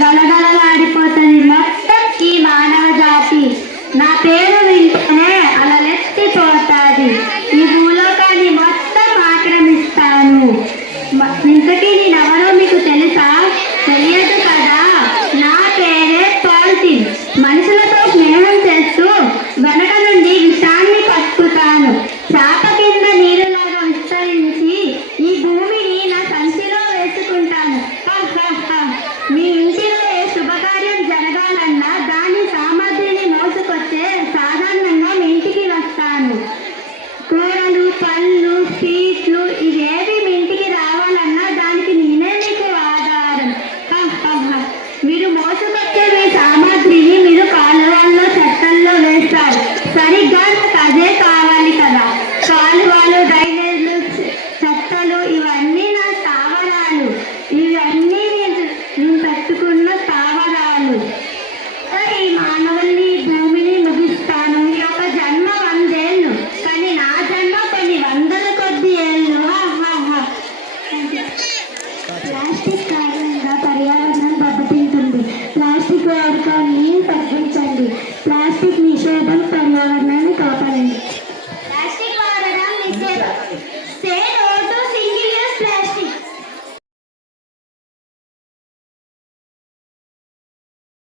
గలగలలాడిపోతుంది మొత్తం ఈ మానవ జాతి. నా పేరు వింటేనే అలలెత్తిపోతాది. ఈ భూలోకాన్ని మొత్తం ఆక్రమిస్తాను. ఇంతకీ నేనెవరో మీకు తెలుసా? తెలియదు కదా. నా పేరే పాల్టిన్. మనుషులతో స్నేహం చేస్తూ వెనక నుండి విషాన్ని పట్టుతాను. చాప కింద నీరులాగా విస్తరించి ఈ భూమిని నా సంచిలో వేసుకుంటాను. మీ ఇంటిలో ఏ శుభకార్యం జరగాలన్నా దాని సామాగ్రిని మోసుకొచ్చే సాధారణంగా మీ ఇంటికి వస్తాను. కూరలు, పళ్ళు, స్వీట్లు ఇవేవి మీ ఇంటికి రావాలన్నా దానికి నేనే మీకు ఆధారం. మీరు మోసుకొచ్చే మీ సామాగ్రిని మీరు కాలువల్లో చెత్తల్లో వేస్తారు. సరిగ్గా నాకు అదే కావాలి కదా. కాలువలు, డ్రైనేజీలు, చెత్తలు ఇవన్నీ నా స్థావరాలు. ఇవన్నీ నేను పెట్టుకున్న స్థావరాలు. ఈ మానవుల్ని భూమిని ముగిస్తాను. ఈ యొక్క జన్మ 100 ఏళ్ళు, కానీ నా జన్మ కొన్ని వందల కొద్ది ఏళ్ళు. ప్లాస్టిక్ కారణంగా పర్యావరణం దెబ్బతింటుంది. ప్లాస్టిక్ వాడకాన్ని తగ్గించండి. ప్లాస్టిక్ నిషేధం పర్యావరణాన్ని కాపాడండి.